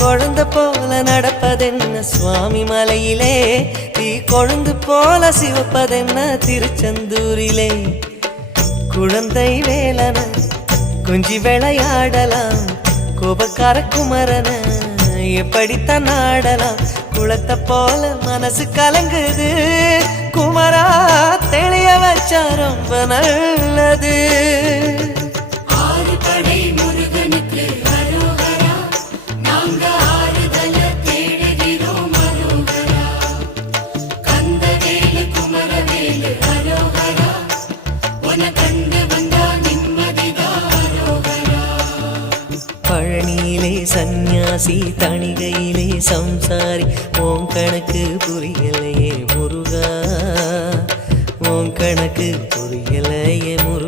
குழந்தை போல நடப்பதென்ன சுவாமி மலையிலே, தீ கொழுந்து போல சிவப்பதென்ன திருச்செந்தூரிலே. குழந்தை வேலன கொஞ்சி விளையாடலாம், கோபக்கார குமரன எப்படித்தான் ஆடலாம். குளத்தை போல மனசு கலங்குது, குமரா தெளிய வச்சா ரொம்ப நல்லது. பழனியிலே சந்நியாசி, தணிகையிலே சம்சாரி, ஓம் கணக்கு புரியலையே முருகா, ஓம் கணக்கு புரியலையே முருகா.